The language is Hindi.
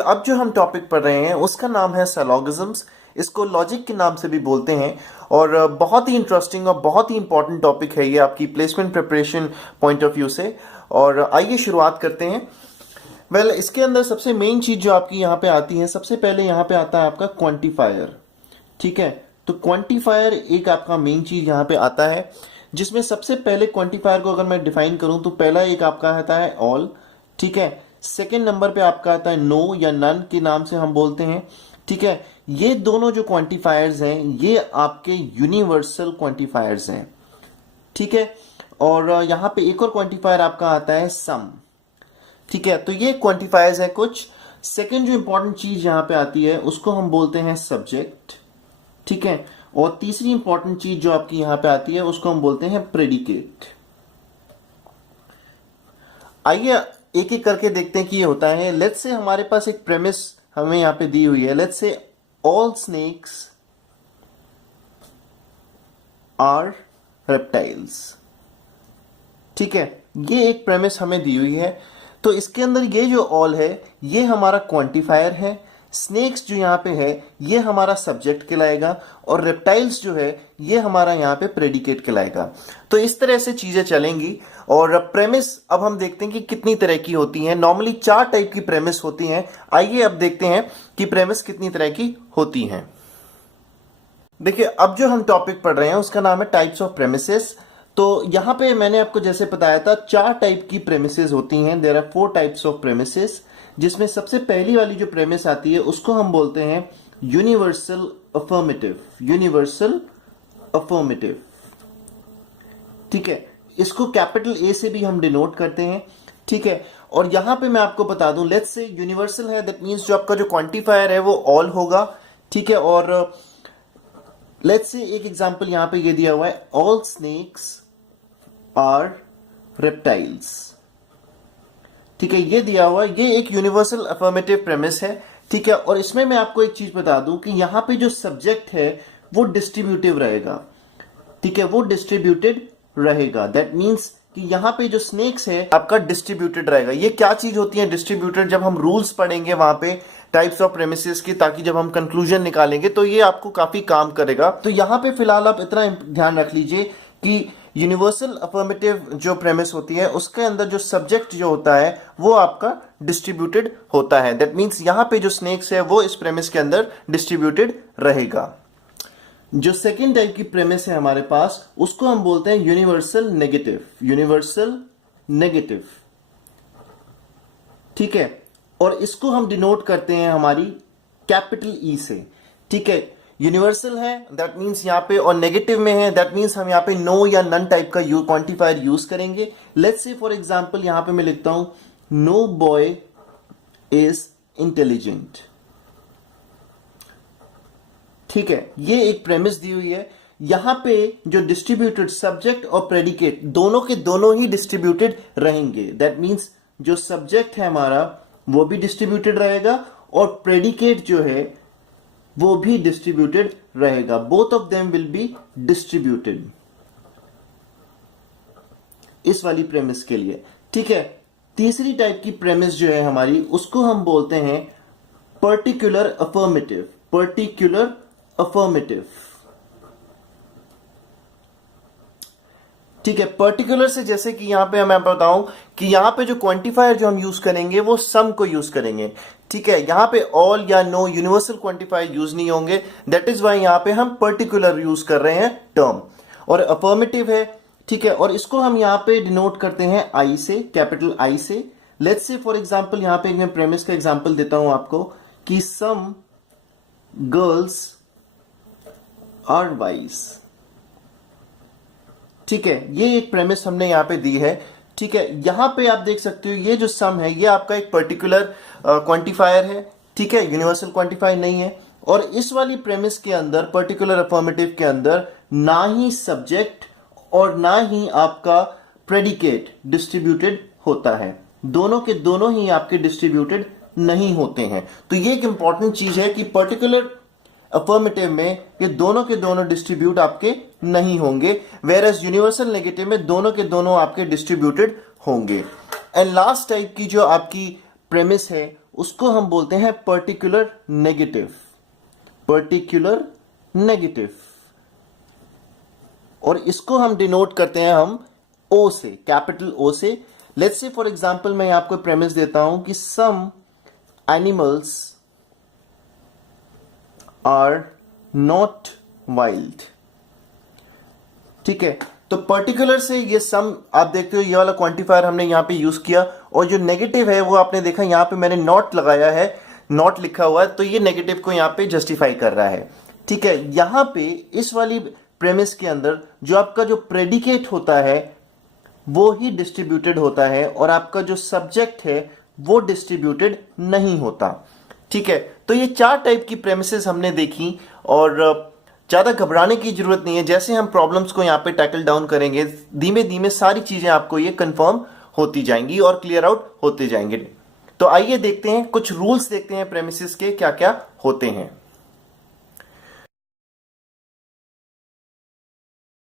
अब जो हम टॉपिक पढ़ रहे हैं उसका नाम है सिलोगिज्म्स। इसको लॉजिक के नाम से भी बोलते हैं और बहुत ही इंटरेस्टिंग और बहुत ही इंपॉर्टेंट टॉपिक है ये आपकी placement preparation point of view से। और आइए शुरुआत करते हैं। इसके अंदर सबसे मेन चीज जो आपकी यहाँ पे आती है, सबसे पहले यहाँ पे आता है आपका क्वांटिफायर। ठीक है, तो क्वांटिफायर एक आपका मेन चीज यहाँ पे आता है, जिसमें सबसे पहले क्वांटिफायर को अगर मैं डिफाइन करूं तो पहला एक आपका आता है ऑल। ठीक है, सेकेंड नंबर पे आपका आता है नो या नन के नाम से हम बोलते हैं। ठीक है, ये दोनों जो क्वांटिफायर्स हैं ये आपके यूनिवर्सल क्वांटिफायर्स हैं। ठीक है, और यहां पे एक और क्वांटिफायर आपका आता है सम। ठीक है, तो ये क्वांटिफायर्स है कुछ। सेकेंड जो इंपॉर्टेंट चीज यहां पे आती है उसको हम बोलते हैं सब्जेक्ट। ठीक है, और तीसरी इंपॉर्टेंट चीज जो आपकी यहां पे आती है उसको हम बोलते हैं प्रेडिकेट। आइए एक एक करके देखते हैं कि ये होता है। लेट्स से हमारे पास एक प्रेमिस हमें यहां पे दी हुई है। Let's say all snacks are reptiles. ठीक है, ये एक प्रेमिस हमें दी हुई है। तो इसके अंदर ये जो ऑल है ये हमारा क्वांटिफायर है, स्नेक्स जो यहाँ पे है ये हमारा सब्जेक्ट कहलाएगा, और रेप्टाइल्स जो है ये हमारा यहाँ पे प्रेडिकेट कहलाएगा। तो इस तरह से चीजें चलेंगी। और प्रेमिस अब हम देखते हैं कि कितनी तरह की होती हैं। नॉर्मली 4 टाइप की प्रेमिस होती हैं। आइए अब देखते हैं कि प्रेमिस कितनी तरह की होती हैं। देखिए, अब जो हम टॉपिक पढ़ रहे हैं उसका नाम है टाइप्स ऑफ प्रेमिसेस। तो यहां पे मैंने आपको जैसे बताया था 4 टाइप की प्रेमिसेस होती हैं। There are 4 types of premises, जिसमें सबसे पहली वाली जो प्रेमिस आती है उसको हम बोलते हैं यूनिवर्सल अफर्मेटिव। Universal affirmative. ठीक है, इसको कैपिटल ए से भी हम डिनोट करते हैं। ठीक है, और यहां पे मैं आपको बता दूं, लेट्स से यूनिवर्सल है, दैट मींस जो आपका जो क्वांटिफायर है वो ऑल होगा। ठीक है, और लेट्स से एक एग्जांपल यहां पे ये दिया हुआ है, ऑल स्नेक्स आर रेप्टाइल्स। ठीक है, ये दिया हुआ है, ये एक यूनिवर्सल अफर्मेटिव प्रेमिस है। ठीक है, और इसमें मैं आपको एक चीज बता दूं कि यहां पे जो सब्जेक्ट है वो डिस्ट्रीब्यूटिव रहेगा। ठीक है, वो डिस्ट्रीब्यूटेड रहेगा। दैट मींस कि यहां पे जो स्नेक्स है आपका डिस्ट्रीब्यूटेड रहेगा। ये क्या चीज होती है डिस्ट्रीब्यूटेड? जब हम रूल्स पढ़ेंगे वहां पे टाइप्स ऑफ प्रेमिसेस की, ताकि जब हम कंक्लूजन निकालेंगे तो ये आपको काफी काम करेगा। तो यहां पे फिलहाल आप इतना ध्यान रख लीजिए कि यूनिवर्सल अफर्मेटिव जो प्रेमिस होती है उसके अंदर जो सब्जेक्ट जो होता है वो आपका डिस्ट्रीब्यूटेड होता है। दैट मींस यहां पे जो स्नेक्स है वो इस प्रेमिस के अंदर डिस्ट्रीब्यूटेड रहेगा। जो सेकेंड टाइप की प्रेमिस है हमारे पास उसको हम बोलते हैं यूनिवर्सल नेगेटिव। Universal negative. ठीक है, और इसको हम डिनोट करते हैं हमारी कैपिटल ई से। ठीक है, यूनिवर्सल है दैट मींस यहां पे, और नेगेटिव में है दैट मींस हम यहां पे नो या नन टाइप का क्वांटिफायर यूज करेंगे। लेट्स से फॉर एग्जांपल यहां पे मैं लिखता हूं नो बॉय इज इंटेलिजेंट। ठीक है, ये एक प्रेमिस दी हुई है। यहां पे जो डिस्ट्रीब्यूटेड सब्जेक्ट और प्रेडिकेट दोनों के दोनों ही डिस्ट्रीब्यूटेड रहेंगे। दैट मींस जो सब्जेक्ट है हमारा वो भी डिस्ट्रीब्यूटेड रहेगा, और प्रेडिकेट जो है वो भी डिस्ट्रीब्यूटेड रहेगा। Both of them will be distributed इस वाली प्रेमिस के लिए। ठीक है, तीसरी टाइप की प्रेमिस जो है हमारी उसको हम बोलते हैं पर्टिकुलर अफर्मेटिव। Particular affirmative. ठीक है, पर्टिकुलर से जैसे कि यहां पे मैं बताऊं कि यहां पे जो क्वांटिफायर जो हम यूज करेंगे वो सम को यूज करेंगे। ठीक है, यहां पे ऑल या नो यूनिवर्सल क्वांटिफायर यूज नहीं होंगे। दैट इज वाई यहां पे हम पर्टिकुलर यूज कर रहे हैं टर्म। और अफर्मेटिव है। ठीक है, और इसको हम यहां पे डिनोट करते हैं आई से, कैपिटल आई से। लेट्स से फॉर एग्जांपल यहां पे मैं प्रेमिस का एग्जांपल देता हूं आपको कि सम गर्ल्स आर वाइज। ठीक है, ये एक प्रेमिस हमने यहां पे दी है। ठीक है, यहां पे आप देख सकते हो ये जो सम है ये आपका एक पर्टिकुलर क्वांटिफायर है। ठीक है, यूनिवर्सल क्वांटिफायर नहीं है। और इस वाली प्रेमिस के अंदर पर्टिकुलर अफर्मेटिव के अंदर ना ही सब्जेक्ट और ना ही आपका प्रेडिकेट डिस्ट्रीब्यूटेड होता है। दोनों के दोनों ही आपके डिस्ट्रीब्यूटेड नहीं होते हैं। तो ये एक इंपॉर्टेंट चीज है कि पर्टिकुलर अफर्मेटिव में ये दोनों के दोनों डिस्ट्रीब्यूट आपके नहीं होंगे, वेयर एज यूनिवर्सल नेगेटिव में दोनों के दोनों आपके डिस्ट्रीब्यूटेड होंगे। एंड लास्ट टाइप की जो आपकी प्रेमिस है उसको हम बोलते हैं पर्टिकुलर नेगेटिव, पर्टिकुलर नेगेटिव। और इसको हम डिनोट करते हैं हम ओ से, कैपिटल ओ से। लेट्स से फॉर एग्जांपल मैं आपको प्रेमिस देता हूं कि some animals are not wild. ठीक है, तो पर्टिकुलर से ये सम आप देखते हो, ये वाला क्वांटिफायर हमने यहां पे यूज किया, और जो नेगेटिव है वो आपने देखा यहां पे मैंने नॉट लगाया है, नॉट लिखा हुआ है, तो ये नेगेटिव को यहां पे जस्टिफाई कर रहा है। ठीक है, यहां पे इस वाली प्रेमिस के अंदर जो आपका जो प्रेडिकेट होता है वो ही डिस्ट्रीब्यूटेड होता है, और आपका जो सब्जेक्ट है वो डिस्ट्रीब्यूटेड नहीं होता। ठीक है, तो ये 4 टाइप की प्रेमिसेस हमने देखी, और ज्यादा घबराने की जरूरत नहीं है। जैसे हम प्रॉब्लम्स को यहाँ पे टैकल डाउन करेंगे, धीमे धीमे सारी चीजें आपको ये कंफर्म होती जाएंगी और क्लियर आउट होते जाएंगे। तो आइए देखते हैं, कुछ रूल्स देखते हैं प्रेमिसेस के क्या क्या होते हैं।